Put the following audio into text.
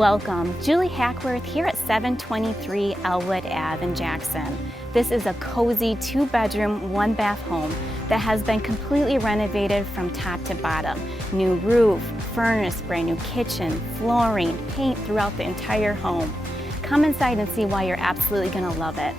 Welcome, Julie Hackworth here at 723 Elmwood Ave in Jackson. This is a cozy 2-bedroom, 1-bath home that has been completely renovated from top to bottom. New roof, furnace, brand new kitchen, flooring, paint throughout the entire home. Come inside and see why you're absolutely gonna love it.